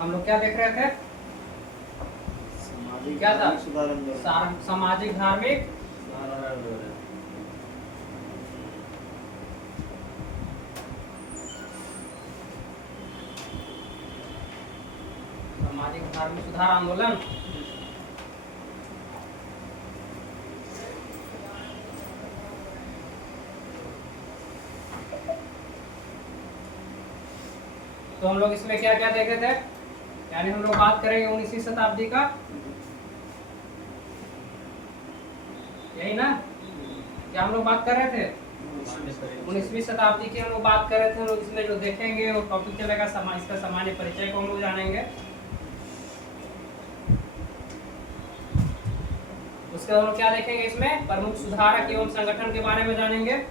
हम लोग क्या देख रहे थे? क्या था? सामाजिक धार्मिक सामाजिक धार्मिक सुधार आंदोलन। तो हम लोग इसमें क्या क्या देखे थे? यानी हम लोग बात करेंगे 19वीं शताब्दी का, यही ना? क्या हम लोग बात कर रहे थे? 19वीं शताब्दी की हम लोग बात कर रहे थे। हम लोग इसमें जो देखेंगे वो टॉपिक चलेगा इसका सामान्य परिचय को हम लोग जानेंगे। उसके बाद हम लोग क्या देखेंगे? इसमें प्रमुख सुधारक एवं संगठन के बारे में जानेंगे।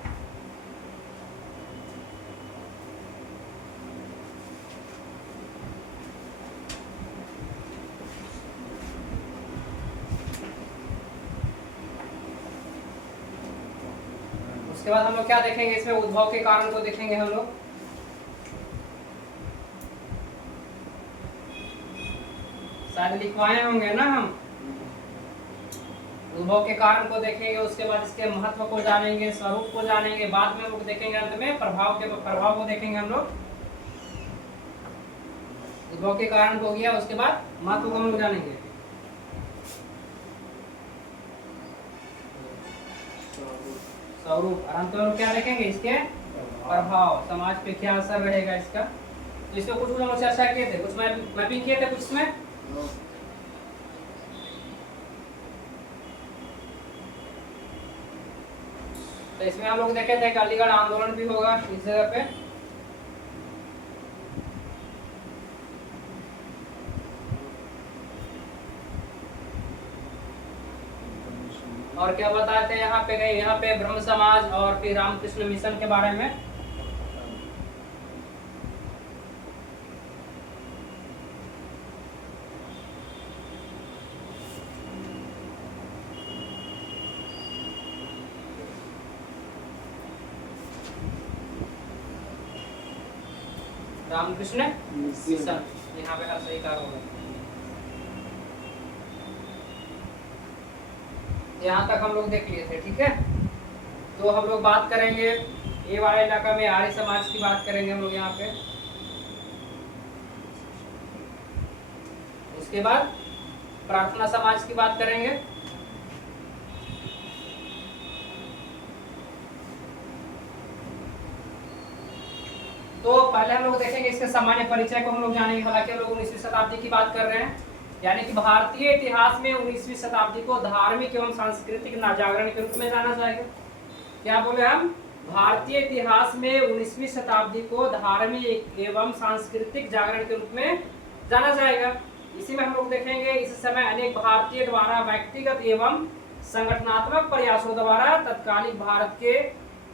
उसके बाद हम लोग क्या देखेंगे? इसमें उद्भव के कारण को देखेंगे हम लोग। शायद लिखवाए होंगे ना हम। उद्भव के कारण को देखेंगे, उसके बाद इसके महत्व को जानेंगे, स्वरूप को जानेंगे, बाद में हम लोग देखेंगे अंत में प्रभाव को देखेंगे हम लोग। उद्भव के कारण को हो गया, उसके बाद महत्व को हम लोग जानेंगे। स्वरूप और अंत में क्या देखेंगे? इसके प्रभाव, समाज पे क्या असर रहेगा इसका। तो इसमें कुछ हम लोग चर्चा किए थे, कुछ मैपिंग किए थे कुछ इसमें। तो इसमें हम लोग देखे थे कि अलीगढ़ आंदोलन भी होगा इस जगह पे। और क्या बताए थे यहाँ पे? गए यहाँ पे ब्रह्म समाज और फिर रामकृष्ण मिशन के बारे में। रामकृष्ण मिशन यहाँ पे हर सही कार होगा। यहाँ तक हम लोग देख लिए थे, ठीक है। तो हम लोग बात करेंगे ये वाले इलाका में आर्य समाज की बात करेंगे हम लोग यहाँ पे। उसके बाद प्रार्थना समाज की बात करेंगे। तो पहले हम लोग देखेंगे इसके सामान्य परिचय को हम लोग जानेंगे। हालांकि हम लोग 19वीं शताब्दी की बात कर रहे हैं, यानी कि भारतीय इतिहास में 19वीं शताब्दी को धार्मिक एवं सांस्कृतिक जागरण के रूप में जाना जाएगा। क्या बोले हम? भारतीय इतिहास में 19वीं शताब्दी को धार्मिक एवं सांस्कृतिक जागरण के रूप में जाना जाएगा। इसी में हम लोग देखेंगे इस समय अनेक भारतीय द्वारा व्यक्तिगत एवं संगठनात्मक प्रयासों द्वारा तत्कालीन भारत के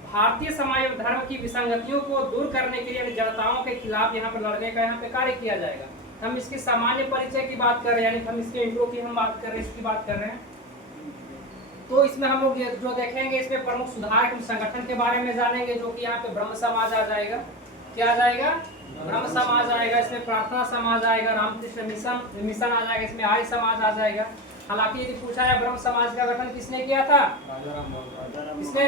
भारतीय समाज एवं धर्म की विसंगतियों को दूर करने के लिए जड़ताओं के खिलाफ यहाँ पर लड़ने का यहाँ पे कार्य किया जाएगा। हम इसके सामान्य परिचय की बात कर रहे हैं, यानी हम इसके इंट्रो की हम बात कर रहे हैं, इसकी बात कर रहे हैं। तो इसमें हम लोग जो देखेंगे इसमें प्रमुख सुधारक संगठन के बारे में जानेंगे, जो कि यहाँ पे ब्रह्म समाज आ जाएगा। क्या आ जाएगा? ब्रह्म समाज आएगा। इसमें प्रार्थना समाज आएगा, रामकृष्ण मिशन आ जाएगा, इसमें आर्य समाज आ जाएगा। हालांकि यदि पूछा है ब्रह्म समाज का गठन किसने किया था? किसने?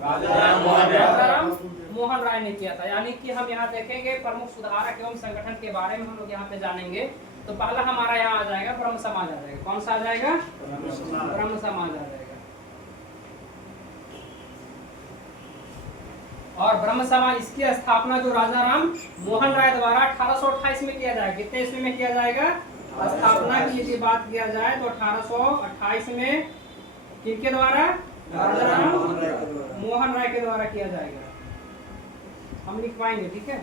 राजाराम मोहन राय ने किया था। यानी कि हम यहाँ देखेंगे प्रमुख सुधारक एवं संगठन के बारे में हम लोग यहाँ पे जानेंगे। तो पहला हमारा यहाँ आ जाएगा ब्रह्म समाज आ जाएगा। कौन सा आ जाएगा? ब्रह्म समाज आ जाएगा। और ब्रह्म समाज इसकी स्थापना जो राजाराम मोहन राय द्वारा 1828 में किया जाएगा। कितने ईस्वी में किया जाएगा? स्थापना की यदि बात किया जाए तो 1828 में किसके द्वारा? राजाराम मोहन राय के द्वारा किया जाएगा। हम लिख पाएंगे, ठीक है।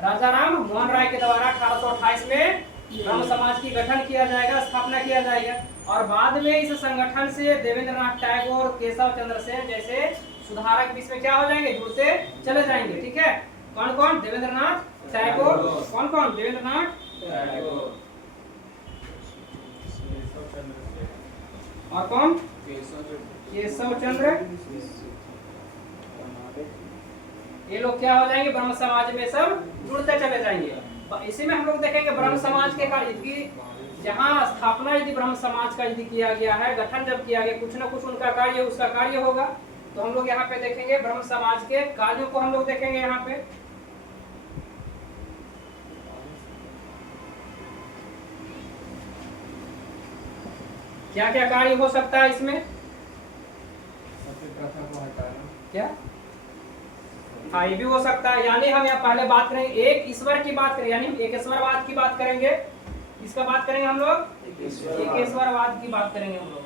राजाराम मोहन राय के द्वारा 1828 में ब्रह्म समाज की गठन किया जाएगा, स्थापना किया जाएगा। और बाद में इस संगठन से देवेंद्रनाथ टैगोर, केशव चंद्र सेन जैसे सुधारक इसमें क्या हो जाएंगे? जुड़ते चले जाएंगे, ठीक है। कौन कौन? देवेंद्रनाथ टैगोर। कौन कौन? देवेंद्रनाथ टैगोर। और कौन? केशव चंद्र। ये लोग क्या हो जाएंगे? ब्रह्म समाज में सब जुड़ते चले जाएंगे। इसी में हम लोग देखेंगे ब्रह्म समाज के कार्य की, जहाँ स्थापना यदि ब्रह्म समाज का यदि किया गया है, गठन जब किया गया, कुछ ना कुछ उनका कार्य उसका कार्य होगा। तो हम लोग यहाँ पे देखेंगे ब्रह्म समाज के कार्यों को हम लोग देखेंगे यहाँ पे। क्या क्या कार्य हो सकता है इसमें? क्या हाँ, ये भी हो सकता है। यानी हम यहाँ पहले बात करेंगे एक ईश्वर की बात करें, यानी एक ईश्वरवाद की बात करेंगे। किसका बात करेंगे हम लोग? एक ईश्वरवाद की बात करेंगे हम लोग।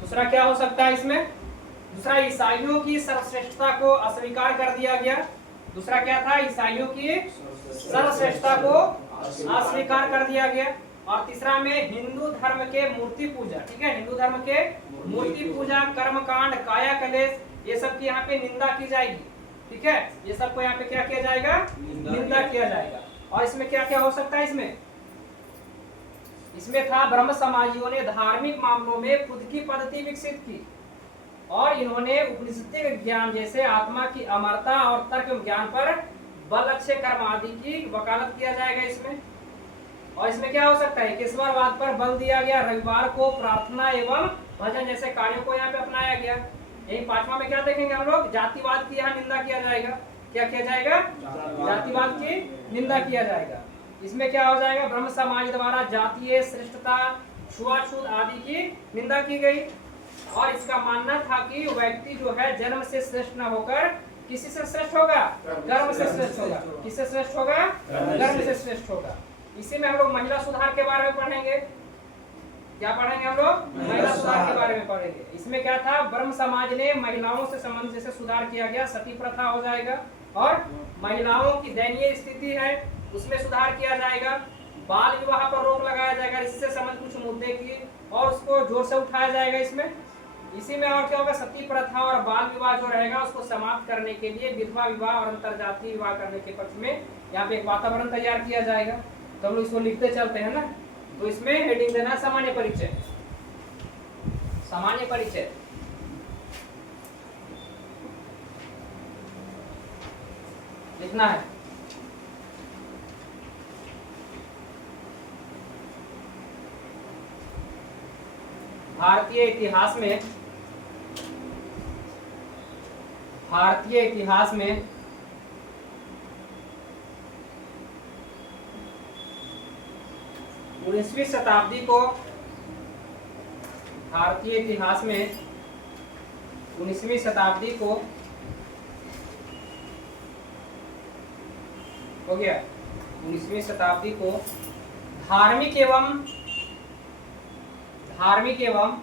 दूसरा क्या हो सकता है इसमें? दूसरा, ईसाइयों की सर्वश्रेष्ठता को अस्वीकार कर दिया गया। दूसरा क्या था? ईसाइयों की सर्वश्रेष्ठता को अस्वीकार कर दिया गया। और तीसरा में हिंदू धर्म के मूर्ति पूजा, ठीक है, हिंदू धर्म के मूर्ति पूजा, कर्मकांड, काया कलेश, ये सब की यहाँ पे निंदा की जाएगी, ठीक है। ये सबको यहाँ पे क्या किया जाएगा? निंदा किया जाएगा। और इसमें क्या क्या हो सकता है? इसमें था ब्रह्म समाजियों ने धार्मिक मामलों में खुद की पद्धति विकसित की और इन्होंने उपनिषद ज्ञान जैसे आत्मा की अमरता और तर्क ज्ञान पर बल, अक्षय, कर्म आदि की वकालत किया जाएगा इसमें। और इसमें क्या हो सकता है? ईश्वरवाद पर बल दिया गया। रविवार को प्रार्थना एवं भजन जैसे कार्यों को यहाँ पे अपनाया गया। यही पांचवा में क्या देखेंगे हम लोग? जातिवाद की यहाँ निंदा किया जाएगा। क्या किया जाएगा? जातिवाद की निंदा किया जाएगा। इसमें क्या हो जाएगा? ब्रह्म समाज द्वारा जातीय श्रेष्ठता, छुआछूत आदि की निंदा की गई। और इसका मानना था कि व्यक्ति जो है जन्म से श्रेष्ठ न होकर किसी से श्रेष्ठ होगा? कर्म से श्रेष्ठ होगा। किससे श्रेष्ठ होगा? कर्म से श्रेष्ठ होगा। इसी में हम लोग महिला सुधार के बारे में पढ़ेंगे। क्या पढ़ेंगे हम लोग? महिला सुधार के बारे में पढ़ेंगे। इसमें क्या था? ब्रह्म समाज ने महिलाओं से संबंध जैसे सुधार किया गया, सती प्रथा हो जाएगा और महिलाओं की दयनीय स्थिति है उसमें सुधार किया जाएगा। बाल विवाह पर रोक लगाया जाएगा, इससे संबंधित कुछ मुद्दे की और उसको जोर से उठाया जाएगा इसमें। इसी में और क्या होगा? सती प्रथा और बाल विवाह जो रहेगा उसको समाप्त करने के लिए विधवा विवाह और अंतरजातीय विवाह करने के पक्ष में यहाँ पे एक वातावरण तैयार किया जाएगा। तो हम लोग इसको लिखते चलते हैं ना। तो इसमें हेडिंग देना सामान्य परिचय। सामान्य परिचय लिखना है। भारतीय इतिहास में 19वीं शताब्दी को, भारतीय इतिहास में 19वीं शताब्दी को हो गया, 19वीं शताब्दी को धार्मिक एवं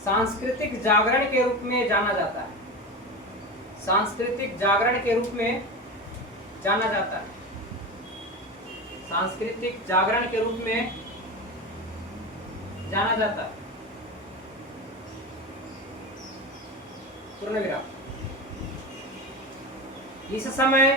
सांस्कृतिक जागरण के रूप में जाना जाता है। सांस्कृतिक जागरण के रूप में जाना जाता है। सांस्कृतिक जागरण के रूप में जाना जाता है। पूर्ण विराम। इस समय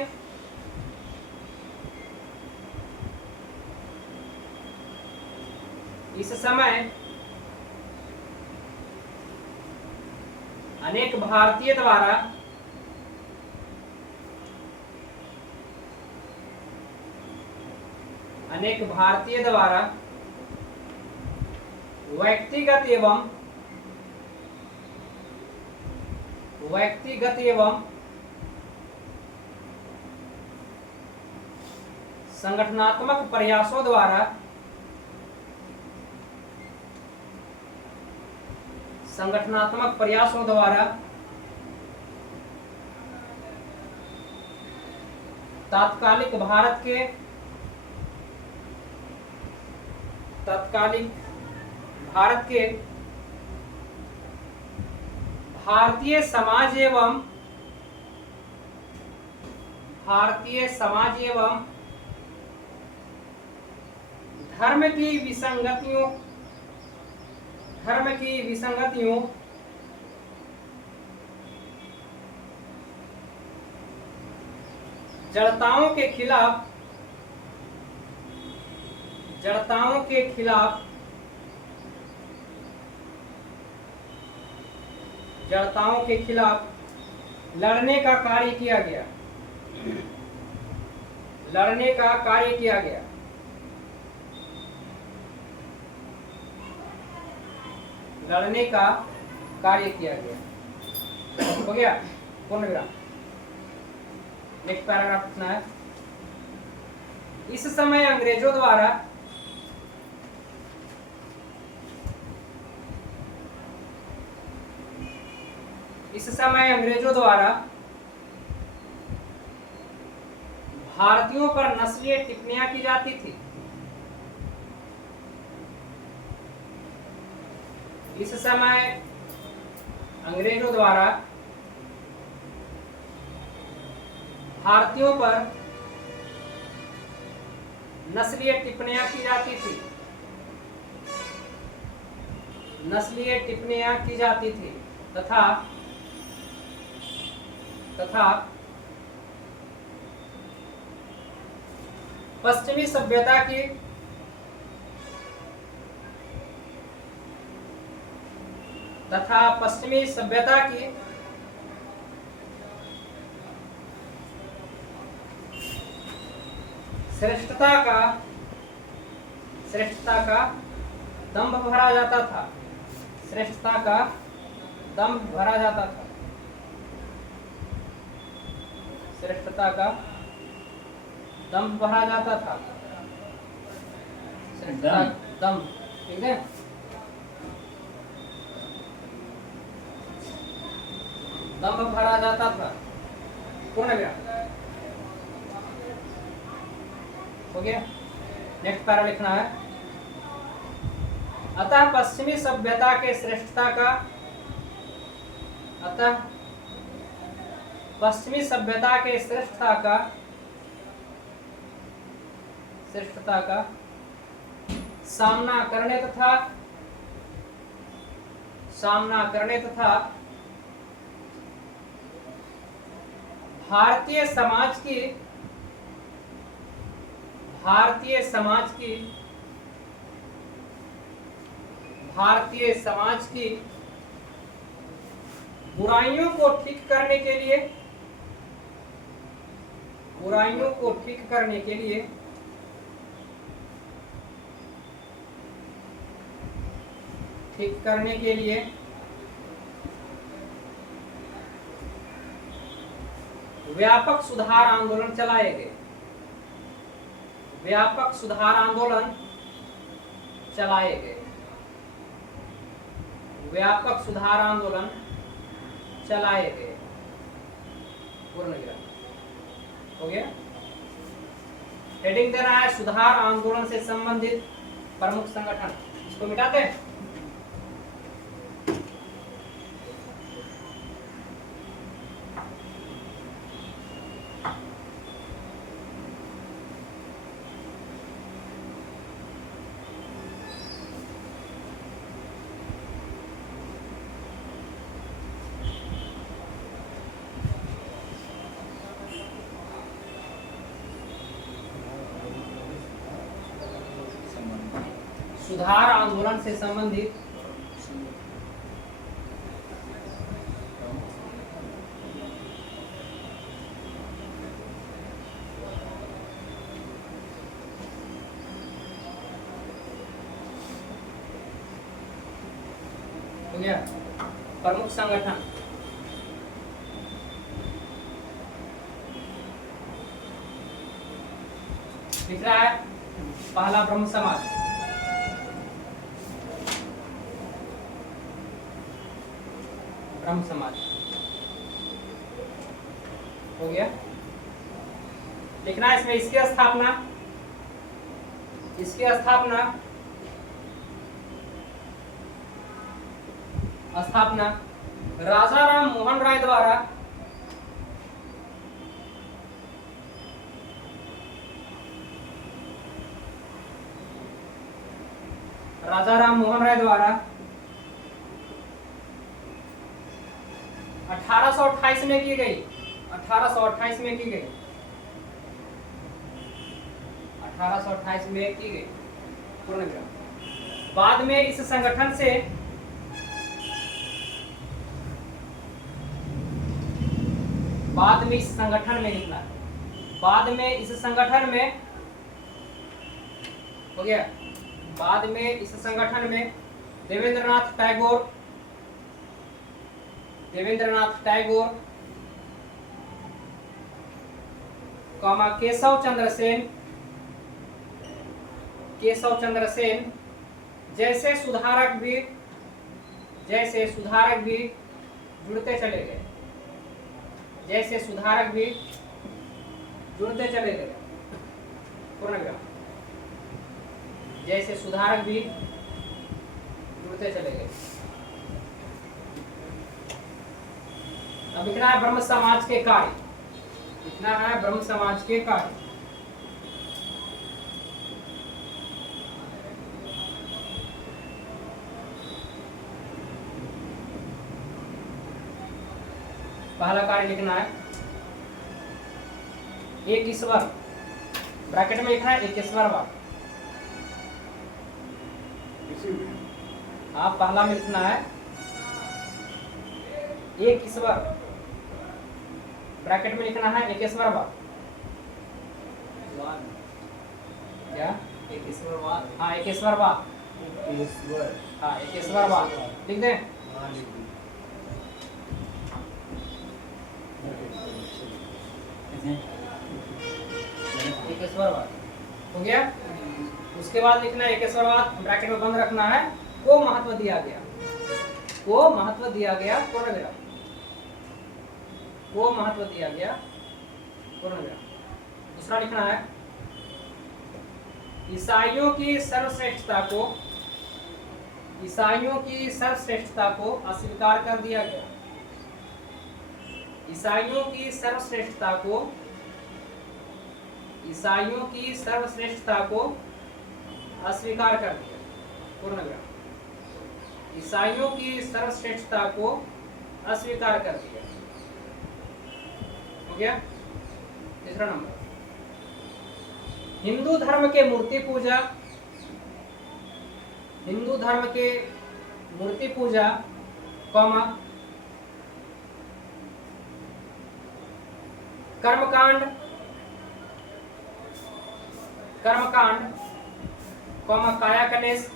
अनेक भारतीय द्वारा व्यक्तिगत एवं संगठनात्मक प्रयासों द्वारा तत्कालिक भारत के भारतीय समाज एवं धर्म की विसंगतियों जड़ताओं के खिलाफ लड़ने का कार्य किया गया, लड़ने का कार्य किया गया। लड़ने का कार्य किया गया। हो गया पूर्ण विराम। नेक्स्ट पैराग्राफ लिखना है। इस समय अंग्रेजों द्वारा भारतीयों पर नस्लीय टिप्पणियां की जाती थी। इस समय अंग्रेजों द्वारा भारतीयों पर नस्लीय टिप्पणियां की जाती थी, नस्लीय टिप्पणियां की जाती थी तथा पश्चिमी सभ्यता की श्रेष्ठता का दंभ भरा जाता था। श्रेष्ठता का दंभ भरा जाता था। श्रेष्ठता का दंभ भरा जाता था। श्रेष्ठता दंभ, ठीक है। दंभ भरा जाता था। पूर्ण विराम। हो गया। नेक्स्ट पैरा लिखना है। अतः पश्चिमी सभ्यता के श्रेष्ठता का सामना करने तथा भारतीय समाज की बुराइयों को ठीक करने के लिए व्यापक सुधार आंदोलन चलाए गए। व्यापक सुधार आंदोलन चलाए गए। व्यापक सुधार आंदोलन चलाए गए। पूर्ण विराम। हो गया। हेडिंग देना है सुधार आंदोलन से संबंधित प्रमुख संगठन। इसको मिटाते हैं। सुधार आंदोलन से संबंधित हो गया। प्रमुख संगठन दिख रहा है। पहला ब्रह्म समाज, ब्रह्म समाज हो गया। लिखना है इसमें इसकी स्थापना राजा राम मोहन राय द्वारा राजा राम मोहन राय द्वारा 1828 में की गई। 1828 में की गई। 1828 में की गई। पूर्ण विराम। बाद में इस संगठन से बाद में इस संगठन में लिखना है, बाद में इस संगठन में, हो गया, बाद में इस संगठन में देवेंद्रनाथ टैगोर, देवेंद्रनाथ टैगोर, कॉमा केशव चंद्र सेन, केशव चंद्र सेन जैसे सुधारक भी, जैसे सुधारक भी जुड़ते चले गए, जैसे सुधारक भी जुड़ते चले गए, पूर्ण विराम, जैसे सुधारक भी जुड़ते चले गए। अब लिखना है ब्रह्म समाज के कार्य, लिखना है ब्रह्म समाज के कार्य। पहला कार्य लिखना है एक ईश्वर, ब्रैकेट में लिखना है एक ईश्वरवाद। हाँ, पहला में लिखना है एक ईश्वर, ब्रैकेट में लिखना है एक ईश्वरवाद। क्या? एक ईश्वरवाद। हाँ, एक ईश्वरवाद, हाँ एक ईश्वरवाद लिख दें। एकेश्वरवाद हो गया। उसके बाद लिखना है एकेश्वरवाद, ब्रैकेट में बंद रखना है, को महत्व दिया गया, को महत्व दिया गया, पूर्ण विराम, को महत्व दिया गया, पूर्ण विराम। दूसरा लिखना है ईसाइयों की सर्वश्रेष्ठता को, ईसाइयों की सर्वश्रेष्ठता को अस्वीकार कर दिया गया, ईसाइयों की सर्वश्रेष्ठता को, ईसाइयों की सर्वश्रेष्ठता को अस्वीकार कर दिया, पूर्ण विराम, ईसाइयों की सर्वश्रेष्ठता को अस्वीकार कर दिया। हो गया। तीसरा नंबर, हिंदू धर्म के मूर्ति पूजा, हिंदू धर्म के मूर्ति पूजा, कॉमा कर्मकांड, कर्मकांड, कॉमा काया कलेश,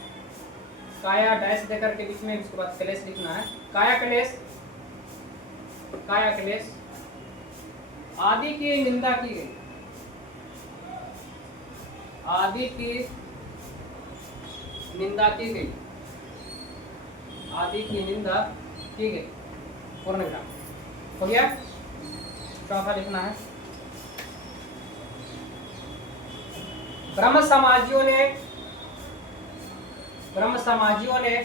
काया डैश देकर के बीच में उसके बाद कलेश लिखना है, काया कलेश, काया कलेश आदि की निंदा की गई, आदि की निंदा की गई, आदि की निंदा की गई, पूर्ण विराम। हो गया। चौथा लिखना है ब्रह्म समाजियों ने, ब्रह्म समाजियों ने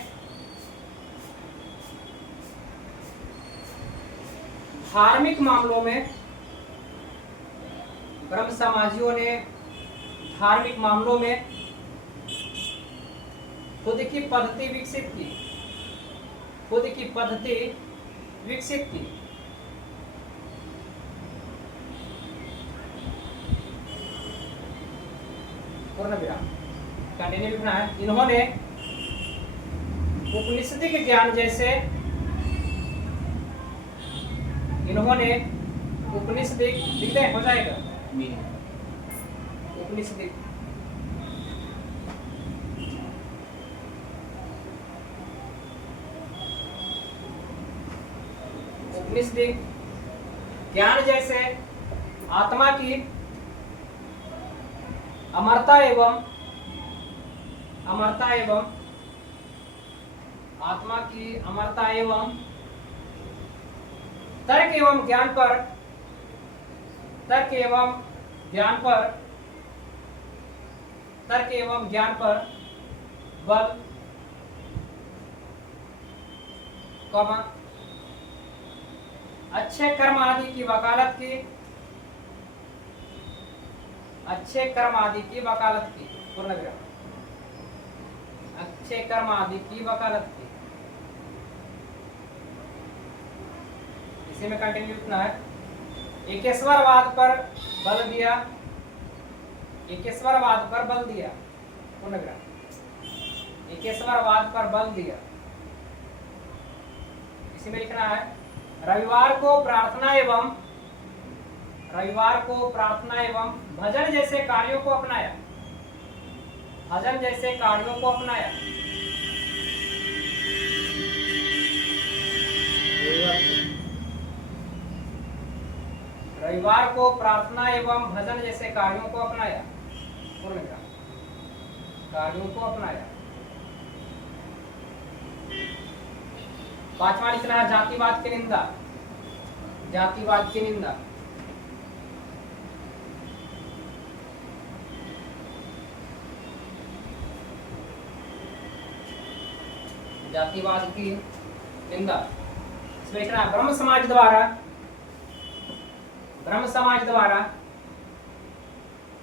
धार्मिक मामलों में, ब्रह्म समाजियों ने धार्मिक मामलों में खुद की पद्धति विकसित की, खुद की पद्धति विकसित की। पूर्ण विराम। कंटिन्यू लिखना है इन्होंने उपनिषदिक ज्ञान जैसे, इन्होंने उपनिषदिक, लिख दें हो जाएगा, उपनिषदिक, उपनिषदिक ज्ञान जैसे आत्मा की अमरता एवं, अमरता एवं, आत्मा की अमरता एवं तर्क एवं ज्ञान पर, तर्क एवं ज्ञान पर, तर्क एवं ज्ञान पर बल, कॉमा अच्छे कर्म आदि की वकालत की, अच्छे कर्म आदि की वकालत की, पूर्ण विराम, अच्छे कर्म आदि की वकालत की। इसी में कंटिन्यू लिखना है एकेश्वरवाद पर बल दिया, एकेश्वरवाद पर बल दिया, पूर्ण विराम, एकेश्वरवाद पर बल दिया। इसी में लिखना है रविवार को प्रार्थना एवं रविवार को प्रार्थना एवं भजन जैसे कार्यों को अपनाया। भजन जैसे कार्यों को अपनाया। रविवार को प्रार्थना एवं भजन जैसे कार्यों को अपनाया। पूर्ण विराम। कार्यों को अपनाया। पांचवा लिखना है जातिवाद की निंदा। जातिवाद की निंदा। जातिवाद की निंदा। इसमें लिखना है ब्रह्म समाज द्वारा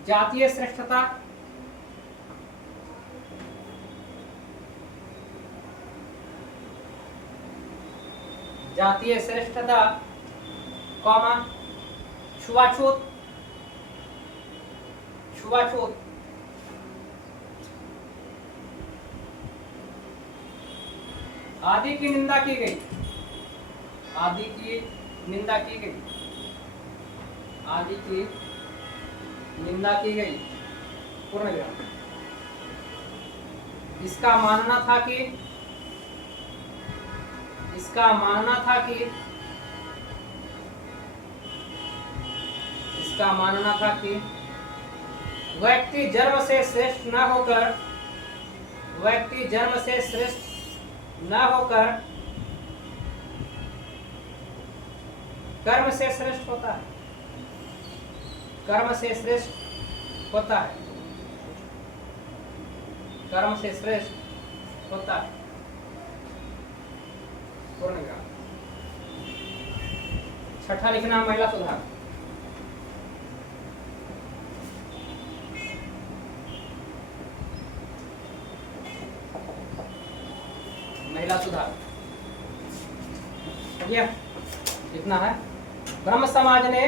जातीय श्रेष्ठता कौमा छुआछूत आदि की निंदा की गई। आदि की निंदा की गई। आदि की निंदा की गई। पूर्ण विराम। इसका मानना था कि व्यक्ति जन्म से श्रेष्ठ न होकर कर्म से श्रेष्ठ होता है। कर्म से श्रेष्ठ होता है। कर्म से श्रेष्ठ होता है। पूर्ण विराम। छठा लिखना महिला सुधार। महिला सुधार लिखना है ब्रह्म समाज ने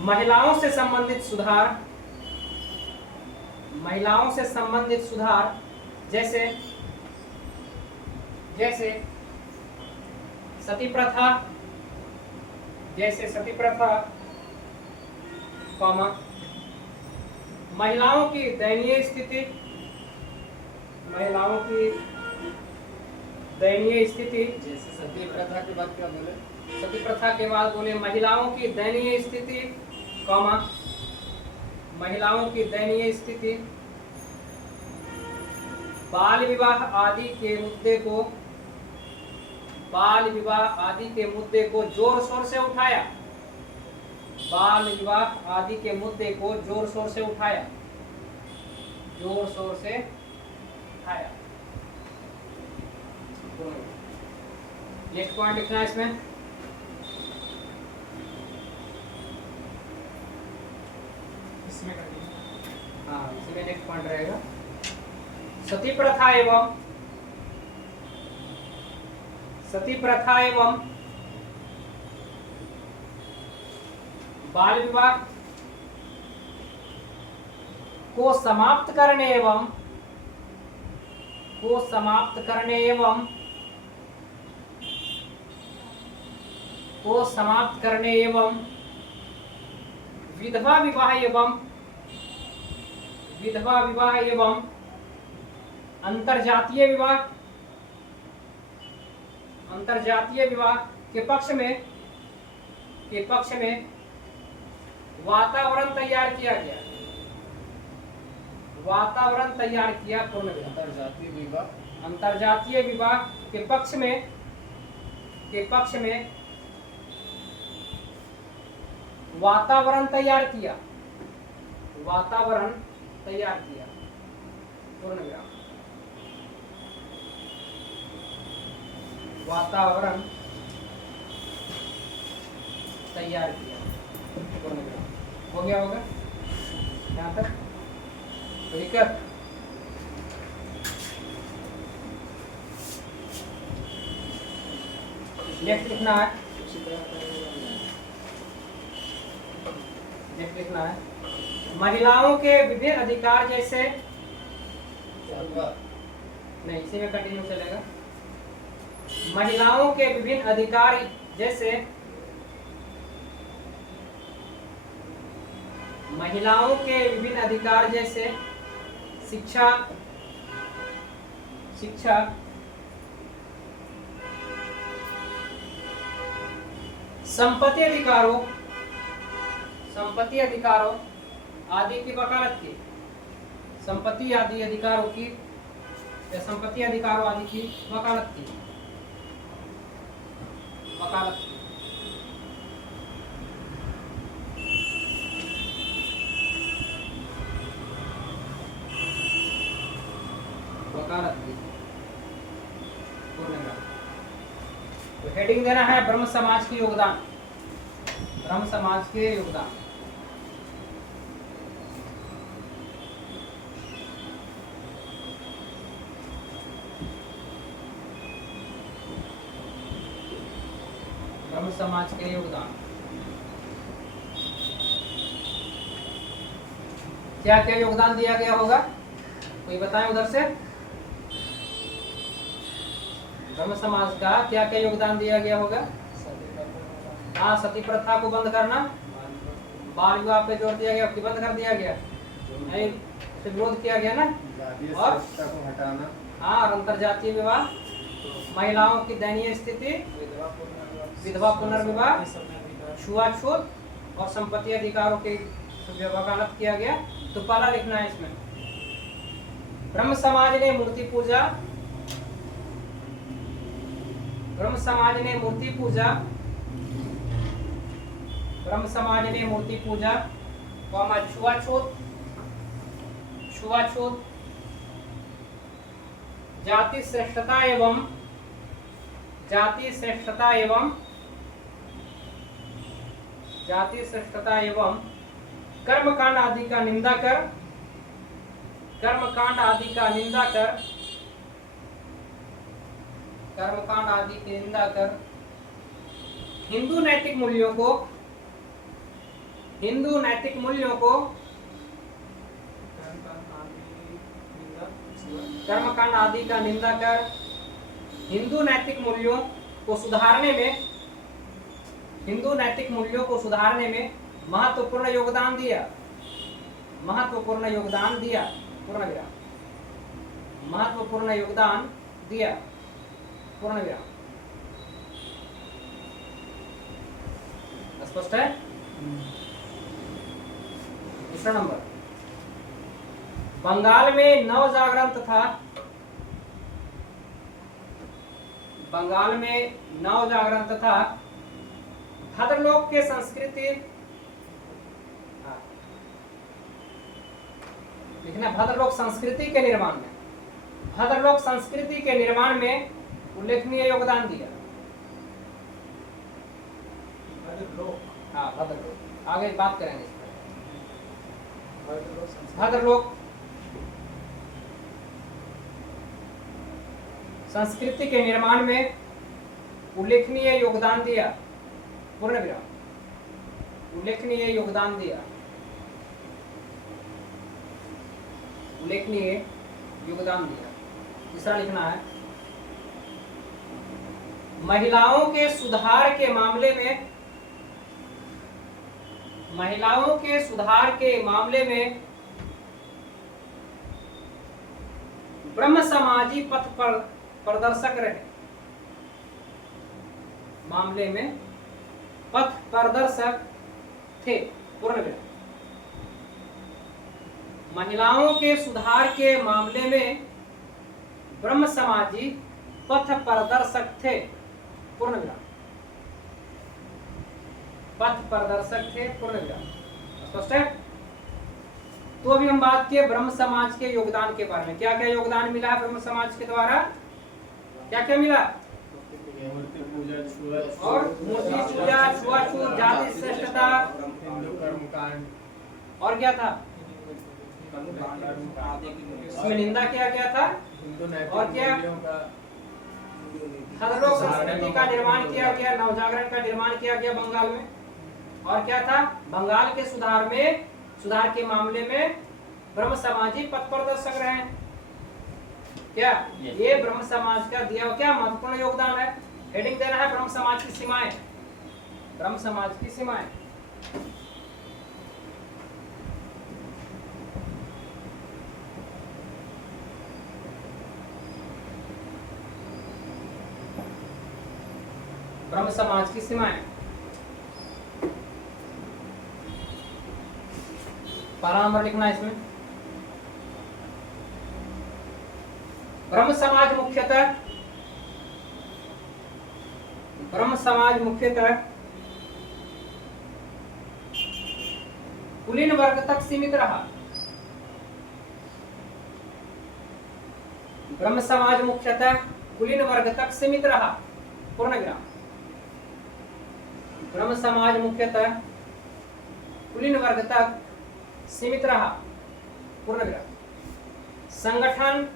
महिलाओं से संबंधित सुधार जैसे सती प्रथा कॉमा महिलाओं की दयनीय स्थिति जैसे सती प्रथा के बाद क्या बोले? सती प्रथा के बाद बोले महिलाओं की दयनीय स्थिति कॉमा महिलाओं की दयनीय स्थिति बाल विवाह आदि के मुद्दे को जोर शोर से उठाया। बाल विवाह आदि के मुद्दे को जोर शोर से उठाया। नेक्स्ट पॉइंट लिखना है इसमें हाँ इसमें नेक्स्ट पॉइंट रहेगा सती प्रथा एवं बाल विवाह को समाप्त करने एवं विधवा विवाह एवं अंतरजातीय विवाह के पक्ष में वातावरण तैयार किया गया। पूर्ण अंतरजातीय विवाह के पक्ष में वातावरण तैयार किया। पूर्ण विराम। वातावरण तैयार किया। पूर्ण विराम। हो गया होगा यहाँ तक दिक्कत? नेक्स्ट लिखना है महिलाओं के विभिन्न अधिकार जैसे नहीं, इसी में कंटिन्यू चलेगा। महिलाओं के विभिन्न अधिकार जैसे महिलाओं के विभिन्न अधिकार जैसे शिक्षा, संपत्ति अधिकारों आदि की वकालत की, संपत्ति आदि अधिकारों की या संपत्ति अधिकारों आदि की वकालत की। तो हेडिंग देना है ब्रह्म समाज के योगदान, ब्रह्म समाज के योगदान। ब्रह्म समाज के योगदान क्या क्या योगदान दिया गया होगा, कोई बताएं उधर से। ब्रह्म समाज का क्या क्या योगदान दिया गया होगा? हाँ, सती प्रथा को बंद करना, बाल विवाह पे जोर दिया गया, बंद कर दिया गया, नहीं उसे विरोध किया गया ना, और को हटाना, हाँ, और अंतरजातीय विवाह, महिलाओं की दयनीय स्थिति, विधवा पुनर्विवाह, छुआछूत और संपत्ति अधिकारों की वकालत किया गया। तो पहला लिखना है इसमें, ब्रह्म समाज ने मूर्ति पूजा, ब्रह्म समाज ने मूर्ति पूजा, ब्रह्म समाज ने मूर्ति पूजा, छुआछूत, जाति श्रेष्ठता एवं कर्मकांड आदि का निंदा कर हिंदू नैतिक मूल्यों को कर्मकांड आदि का निंदा कर हिंदू नैतिक मूल्यों को सुधारने में महत्वपूर्ण योगदान दिया, महत्वपूर्ण योगदान दिया। पूर्ण विराम। स्पष्ट है? दूसरा नंबर, बंगाल में नव जागरण तथा भद्रलोक के संस्कृति, लिखना, भद्रलोक संस्कृति के निर्माण में उल्लेखनीय योगदान दिया। हाँ, भद्रलोक, आगे बात करेंगे इस पर। भद्रलोक संस्कृति के निर्माण में उल्लेखनीय योगदान दिया, पूर्ण विराम, उल्लेखनीय योगदान दिया। तीसरा लिखना है, महिलाओं के सुधार के मामले में ब्रह्म समाजी पथ पर प्रदर्शक रहे, पथ प्रदर्शक थे, पूर्ण विराम। महिलाओं के सुधार के मामले में ब्रह्म समाजी पथ प्रदर्शक थे, पूर्ण विराम, पथ प्रदर्शक थे, पूर्ण विराम। स्पष्ट है? तो अभी हम बात किए ब्रह्म समाज के योगदान के बारे में। क्या क्या योगदान मिला ब्रह्म समाज के द्वारा? क्या क्या मिला? मूर्ति पूजा, और मूर्ति पूजा, छुआछूत, जाति श्रेष्ठता, हिंदू कर्मकांड, और क्या था? इसमें निंदा किया गया था, और क्या? भद्रलोक संस्कृति का निर्माण किया गया, नवजागरण का निर्माण किया गया बंगाल में। और क्या था? बंगाल के सुधार के मामले में ब्रह्म समाजी पथ प्रदर्शक रहे। क्या Yes. ये ब्रह्म समाज का दिया हुआ क्या महत्वपूर्ण योगदान है। हेडिंग देना है ब्रह्म समाज की सीमाएं, ब्रह्म समाज की सीमाएं। ब्रह्म समाज की सीमाएं। पहला नंबर लिखना है इसमें। ब्रह्म समाज मुख्यतः कुलीन वर्ग तक सीमित रहा। ब्रह्म समाज मुख्यतः कुलीन वर्ग तक सीमित रहा। पूर्ण विराम। ब्रह्म समाज मुख्यतः कुलीन वर्ग तक सीमित रहा। पूर्ण विराम। संगठन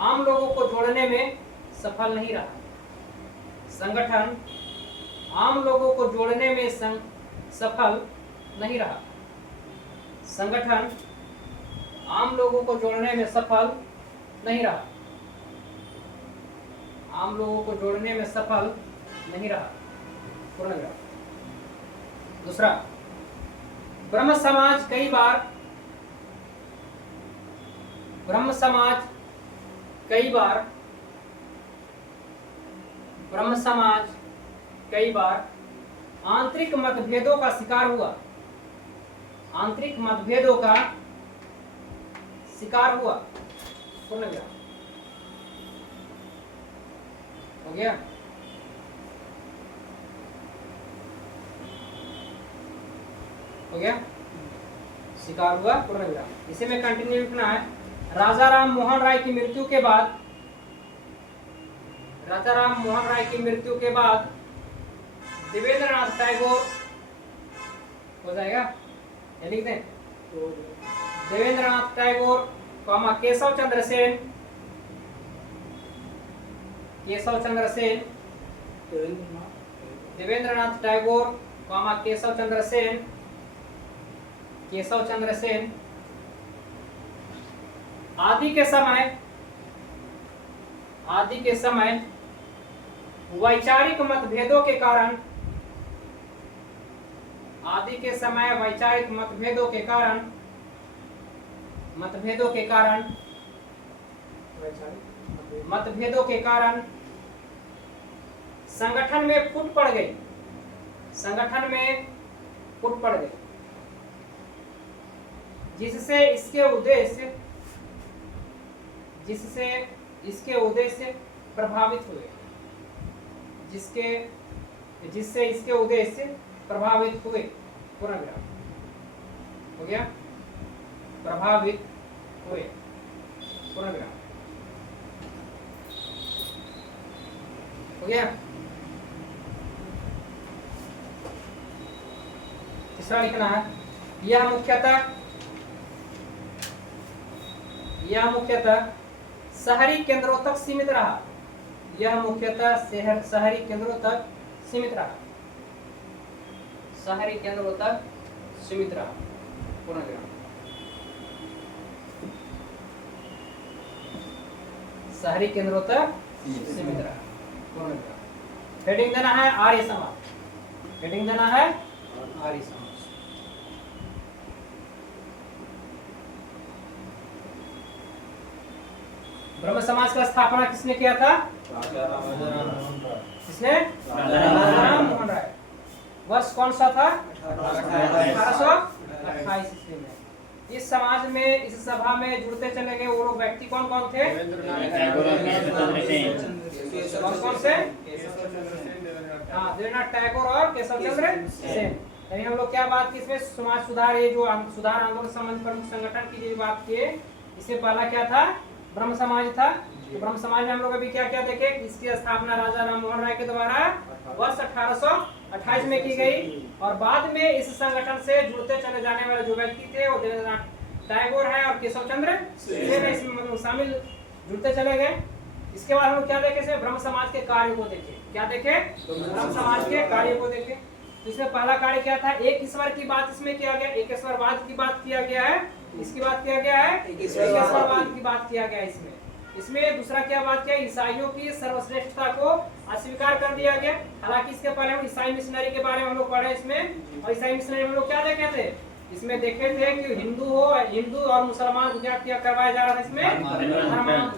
आम लोगों को जोड़ने में सफल नहीं रहा। संगठन आम लोगों को जोड़ने में सफल नहीं रहा। संगठन आम लोगों को जोड़ने में सफल नहीं रहा। आम लोगों को जोड़ने में सफल नहीं रहा। पूर्ण विराम। दूसरा, ब्रह्म समाज कई बार आंतरिक मतभेदों का शिकार हुआ। आंतरिक मतभेदों का शिकार हुआ। पूर्ण विराम। हो गया। हो गया, शिकार हुआ। पूर्ण विराम। इसे में कंटिन्यू लिखना है। राजा राम मोहन राय की मृत्यु के बाद देवेंद्रनाथ टैगोर, हो जाएगा ये लिख दें, देवेंद्रनाथ टैगोर केशव चंद्र सेन, देवेंद्रनाथ टैगोर केशव चंद्र सेन आदि के समय वैचारिक मतभेदों के कारण संगठन में फूट पड़ गई। जिससे इसके उद्देश्य प्रभावित हुए। पूर्ण विराम। हो गया, प्रभावित हुए। पूर्ण विराम। हो गया। तीसरा लिखना है, यह मुख्यतः शहरी केंद्रों तक सीमित रहा। शहरी केंद्रों तक सीमित रहा। पूर्ण विराम। शहरी केंद्रों तक सीमित रहा। पूर्ण विराम। हेडिंग देना है आर्य समाज। ब्रह्म समाज का स्थापना किसने किया था? किसने? राजाराम मोहन राय। वर्ष कौन सा था? 1828 ईस्वी में। इस समाज में, इस सभा में जुड़ते चले गए वो लोग व्यक्ति कौन कौन थे? कौन से? हाँ, देवेंद्रनाथ टैगोर और केशव चंद्र सेन। यानी हम लोग क्या बात की इसमें, समाज सुधार, ये जो सुधार आंदोलन संबंधी प्रमुख संगठन की जो बात किए, इससे पहला क्या था? ब्रह्म समाज था। तो ब्रह्म समाज में हम लोग अभी क्या क्या देखे, इसकी स्थापना राजा राम मोहन राय के द्वारा वर्ष 1828 में की गई। और बाद में इस संगठन से जुड़ते चले जाने वाले जो व्यक्ति थे वो देवेंद्रनाथ टैगोर है और केशव चंद्र सेन इसमें शामिल जुड़ते चले गए। इसके बाद हम लोग क्या देखे? ब्रह्म समाज के कार्य को देखे। क्या देखे? ब्रह्म समाज के कार्य को देखे। तो इसमें पहला कार्य क्या था? एक ईश्वर की बात इसमें किया गया, एक ईश्वरवाद की बात किया गया है। इसकी बात किया गया है, एक ईश्वरवाद की बात किया गया। इसमें इसमें दूसरा क्या बात किया, ईसाइयों की सर्वश्रेष्ठता को अस्वीकार कर दिया गया। हालांकि इसके पहले हम ईसाई मिशनरी के बारे में हम लोग पढ़े इसमें, और ईसाई मिशनरी में हम लोग क्या देखे थे, इसमें देखे थे कि हिंदू और मुसलमान को क्या करवाया जा रहा था, इसमें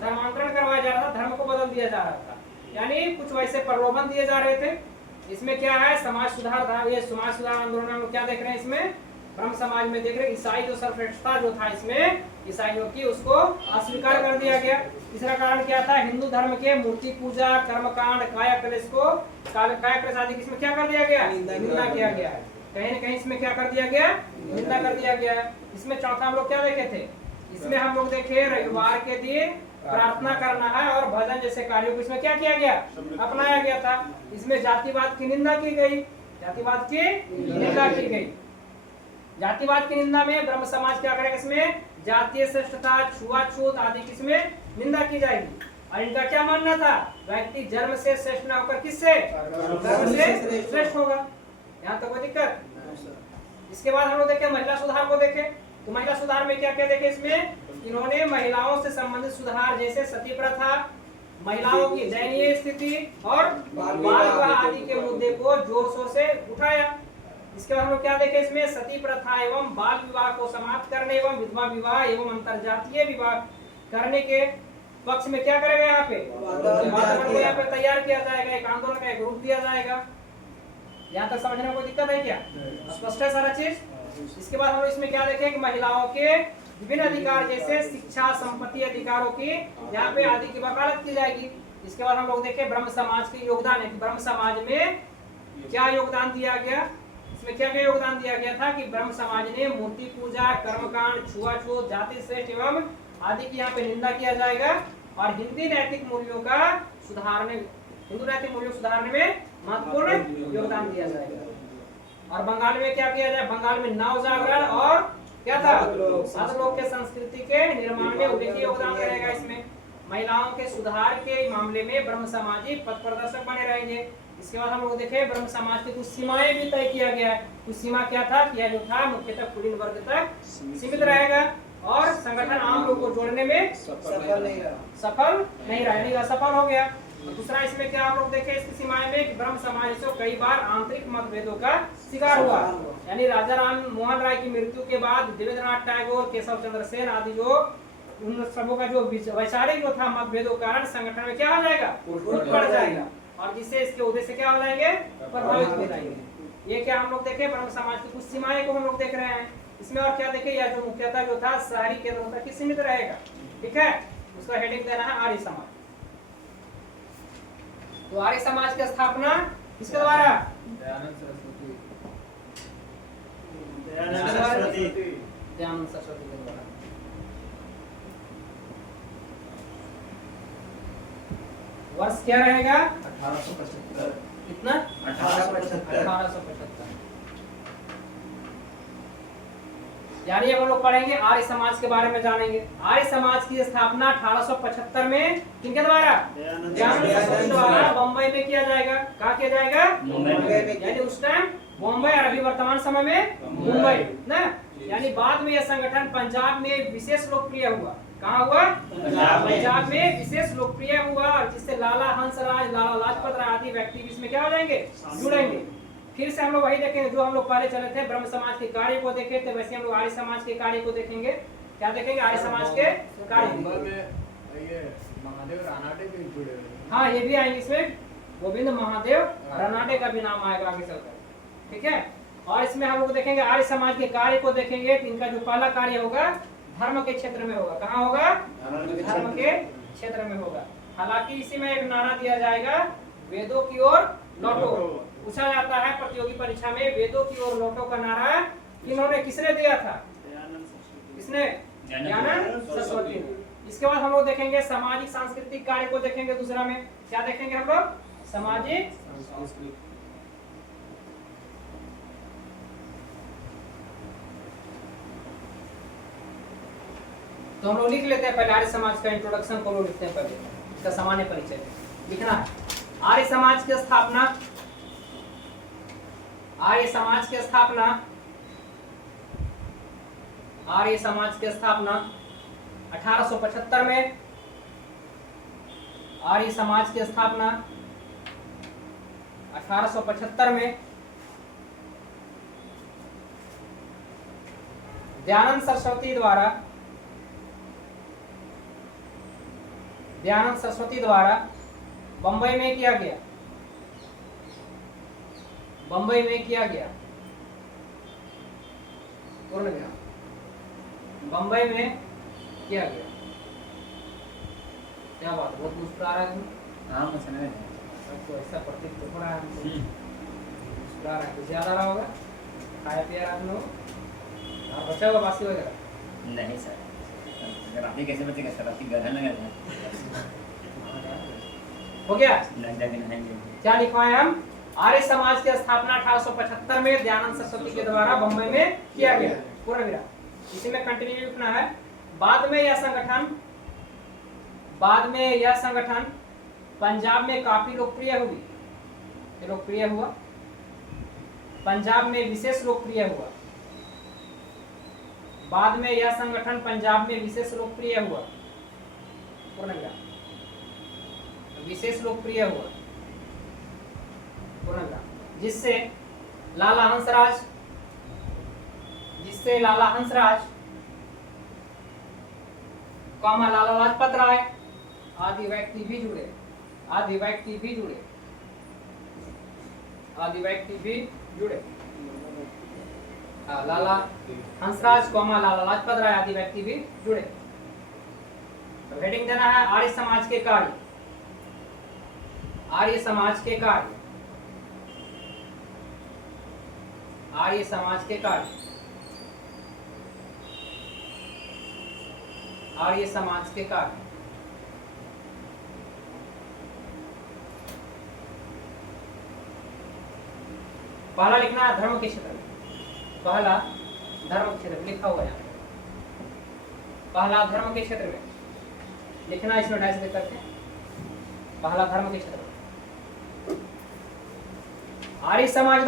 धर्मांतरण करवाया जा रहा था, धर्म को बदल दिया जा रहा था, यानी कुछ वैसे प्रलोभन दिए जा रहे थे। इसमें क्या है, समाज सुधार, ये समाज सुधार आंदोलन में हम लोग क्या देख रहे हैं, इसमें ब्रह्म समाज में देख रहे हैं ईसाई जो सर्वश्रेष्ठता जो था इसमें ईसाइयों की, उसको अस्वीकार कर दिया गया। तीसरा कारण क्या था, हिंदू धर्म के मूर्ति पूजा, कर्मकांड, कायाकल्प को कायाकल्प आदि इसमें क्या कर दिया गया, निंदा किया गया है। कहीं न कहीं इसमें क्या कर दिया गया, निंदा कर दिया गया है। इसमें चौथा हम लोग क्या देखे थे, इसमें हम लोग देखे रविवार के दिन प्रार्थना करना है और भजन जैसे कार्यों को इसमें क्या किया गया, अपनाया गया था। इसमें जातिवाद की निंदा की गई, जातिवाद की निंदा की गई। जातिवाद की निंदा में ब्रह्म समाज क्या करेगा, इसमें जातीय श्रेष्ठता, छुआछूत आदि की इसमें निंदा की जाएगी। और इनका क्या मानना था, व्यक्ति जन्म से श्रेष्ठ न होकर किससे, कर्म से श्रेष्ठ होगा। यहाँ तक कोई दिक्कत। इसके बाद हम लोग देखे महिला सुधार को देखे, तो महिला सुधार में क्या क्या देखे, इसमें इन्होंने महिलाओं से संबंधित सुधार जैसे सती प्रथा, महिलाओं की दयनीय स्थिति और बाल विवाह आदि के मुद्दे को जोर शोर से उठाया। इसके बाद हम लोग क्या देखे, इसमें सती प्रथा एवं बाल विवाह को समाप्त करने एवं विधवा विवाह एवं अंतरजातीय विवाह करने के पक्ष में क्या करेगा, यहाँ पे वातावरण को यहाँ पे तैयार किया जाएगा, एक आंदोलन का एक रूप दिया जाएगा। यहाँ तक समझने में कोई दिक्कत है क्या, स्पष्ट है सारा चीज। इसके बाद हम लोग इसमें क्या देखें कि महिलाओं के विभिन्न अधिकार जैसे शिक्षा, संपत्ति अधिकारों की यहाँ पे आदि की वकालत की जाएगी। इसके बाद हम लोग देखें ब्रह्म समाज के योगदान है, ब्रह्म समाज में क्या योगदान दिया गया। इसमें क्या क्या योगदान दिया गया था कि ब्रह्म समाज ने मूर्ति पूजा, कर्मकांड, छुआछूत, जाति श्रेष्ठ एवं आदि की यहाँ पे निंदा किया जाएगा। और हिंदी नैतिक मूल्यों का सुधारने, हिंदू नैतिक मूल्यों सुधारने में महत्वपूर्ण योगदान दिया जाएगा। और बंगाल में क्या किया जाए, बंगाल में नव जागरण और क्या था, सतलोक के संस्कृति के निर्माण में उल्लेखनीय योगदान करेगा। इसमें महिलाओं के सुधार के मामले में ब्रह्म समाजी पथ प्रदर्शक बने रहेंगे। इसके बाद हम लोग देखें ब्रह्म समाज की कुछ सीमाएं भी तय किया गया है। कुछ सीमा क्या था, किया जो था मुख्यतः कुलीन वर्ग तक सीमित रहेगा और संगठन आम लोगों को जोड़ने में सफल नहीं रहा, यानी असफल हो गया। और दूसरा इसमें क्या हम लोग देखें इसकी सीमाएं में कि ब्रह्म समाज से कई बार आंतरिक मतभेदों का शिकार हुआ, यानी राजा राम मोहन राय की मृत्यु के बाद देवेंद्रनाथ टैगोर, केशव चंद्र सेन आदि जो उन सबों का जो वैचारिक जो था मतभेदों के कारण संगठन में क्या हो जाएगा, फूट पड़ जाएगा और जिससे इसके उद्देश्य से क्या हो जाएंगे, प्रभावित हो जाएंगे। ये क्या हम लोग देखें ब्रह्म समाज की कुछ सीमाएं को हम लोग देख रहे हैं। इसमें और क्या देखें, यह जो मुख्यतः जो था शहरी केंद्रों तक ही सीमित रहेगा। ठीक है, उसका हेडिंग देना है आर्य समाज। तो आर्य समाज की स्थापना किसके द्वारा, दयानंद सरस्वती के द्वारा। वर्ष क्या रहेगा, 1875। कितना, 1875। यानी अब हम लोग पढ़ेंगे आर्य समाज के बारे में जानेंगे। आर्य समाज की स्थापना 1875 में किनके द्वारा, दयानंद सरस्वती द्वारा बम्बई में किया जाएगा। कहाँ किया जाएगा, मुंबई में। यानी उस टाइम बम्बई और अभी वर्तमान समय में मुंबई ना। यानी बाद में यह संगठन पंजाब में विशेष लोकप्रिय हुआ। कहाँ हुआ, पंजाब में विशेष लोकप्रिय हुआ और जिससे लाला हंसराज, लाला लाजपत राय आदि व्यक्ति इसमें क्या हो जाएंगे, जुड़ेंगे। फिर से हम लोग वही देखेंगे जो हम लोग पहले चले थे, ब्रह्म समाज के कार्य को देखे थे, वैसे हम लोग आर्य समाज के कार्य को देखेंगे। क्या देखेंगे, आर्य समाज के कार्य। महादेव रानाडे भी जुड़े हुए हैं। हाँ, ये भी आएंगे इसमें, गोविंद महादेव रानाडे का भी नाम आएगा आगे चलकर। ठीक है, और इसमें हम लोग देखेंगे आर्य समाज के कार्य को देखेंगे। इनका जो पहला कार्य होगा धर्म के क्षेत्र में होगा। कहाँ होगा, धर्म के क्षेत्र में होगा। हालांकि इसी में एक नारा दिया जाएगा, वेदों की ओर लौटो। पूछा जाता है प्रतियोगी परीक्षा में, वेदों की ओर लौटो का नारा किसने दिया था, किसने, दयानंद सरस्वती ने। इसके बाद हम लोग देखेंगे सामाजिक सांस्कृतिक कार्य को देखेंगे। दूसरा में क्या देखेंगे हम लोग, सामाजिक सांस्कृतिक। तो हम लोग लिख लेते हैं पहले आर्य समाज का इंट्रोडक्शन को लिखते हैं, पहले इसका सामान्य परिचय लिखना है। आर्य समाज की स्थापना, आर्य समाज की स्थापना, आर्य समाज की स्थापना 1875 में आर्य समाज की स्थापना 1875 में दयानंद सरस्वती द्वारा बंबई में किया गया। बंबई में किया गया, पूर्ण विराम, बंबई में किया गया। क्या बात, बहुत मुस्कुरा रहा है तुम। हाँ, मैं समझ गया। सबको ऐसा प्रतीक तो थोड़ा है, मुस्कुरा रहा है, कुछ याद आ रहा होगा, खाया पिया आप लोग, बचा हुआ बासी वगैरह नहीं सर, राती कैसे बचेगा सर? राती गहन लगा था। हो गया। लग जाके नहाएंगे। क्या लिखवाए हम? आर्य समाज की स्थापना 1875 में दयानंद सरस्वती के द्वारा बंबई में किया गया, पूर्ण विराम। इसी में कंटिन्यू लिखना है। बाद में यह संगठन पंजाब में काफी लोकप्रिय हुआ, पंजाब में विशेष लोकप्रिय हुआ। बाद में यह संगठन पंजाब में विशेष लोकप्रिय हुआ, पूर्ण विराम, विशेष लोकप्रिय हुआ, पूर्ण विराम, जिससे लाला हंसराज, लाला लाजपत राय आदि व्यक्ति भी जुड़े। लाला हंसराज, लाला लाजपत राय आदि व्यक्ति भी जुड़े। तो हेडिंग देना है आर्य समाज के कार्य। आर्य समाज के कार्य, आर्य समाज के कार्य, आर्य समाज के कार्य। पहला लिखना है धर्म के क्षेत्र में, पहला धर्म के क्षेत्र में लिखा हुआ है यहाँ पे। पहला धर्म के क्षेत्र में लिखना, इसमें 2.5 देख करके पहला धर्म के क्षेत्र में। आर्य समाज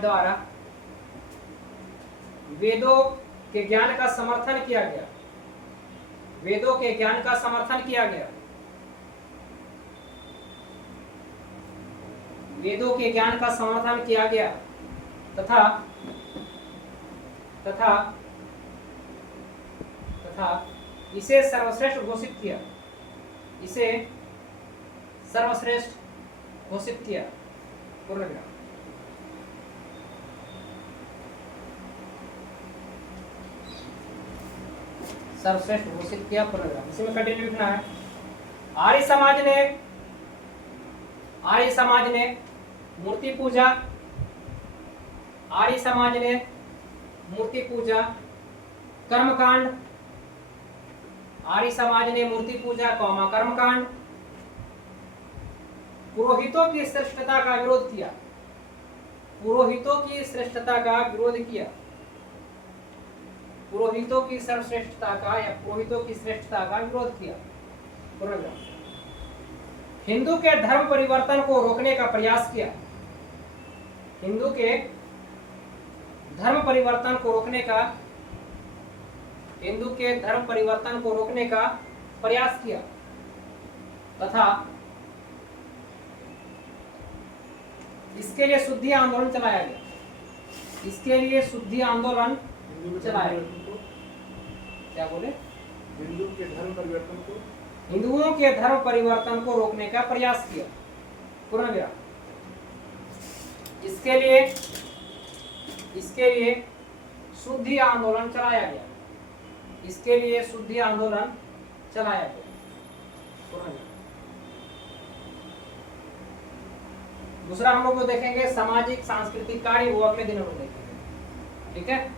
द्वारा वेदों के ज्ञान का समर्थन किया गया। वेदों के ज्ञान का समर्थन किया गया। वेदों के ज्ञान का समर्थन किया गया तथा इसे सर्वश्रेष्ठ घोषित किया। इसे सर्वश्रेष्ठ घोषित किया, पूर्ण विराम। सर्वश्रेष्ठ घोषित किया, पूर्ण विराम। इसी में कंटिन्यू लिखना है। आर्य समाज ने मूर्ति पूजा, आर्य समाज ने मूर्ति पूजा, कर्मकांड, आर्य समाज ने मूर्ति पूजा, कर्मकांड, पुरोहितों की श्रेष्ठता का विरोध किया। पुरोहितों की श्रेष्ठता का विरोध किया। पुरोहितों की सर्वश्रेष्ठता का या पुरोहितों की श्रेष्ठता का विरोध किया। हिंदू के धर्म परिवर्तन को रोकने का प्रयास किया। हिंदू के धर्म परिवर्तन को रोकने का, हिंदू के धर्म परिवर्तन को रोकने का प्रयास किया तथा इसके लिए शुद्धि आंदोलन चलाया गया। इसके लिए शुद्धि आंदोलन चलाया गया। क्या बोले? हिंदू के धर्म परिवर्तन को, हिंदुओं के धर्म परिवर्तन को रोकने का प्रयास किया, पूर्ण विराम। इसके लिए शुद्धि आंदोलन चलाया गया। इसके लिए शुद्धि आंदोलन चलाया गया, पूर्ण विराम। दूसरा हम लोग देखेंगे सामाजिक सांस्कृतिक कार्य, वो अगले दिनों में देखेंगे, ठीक है।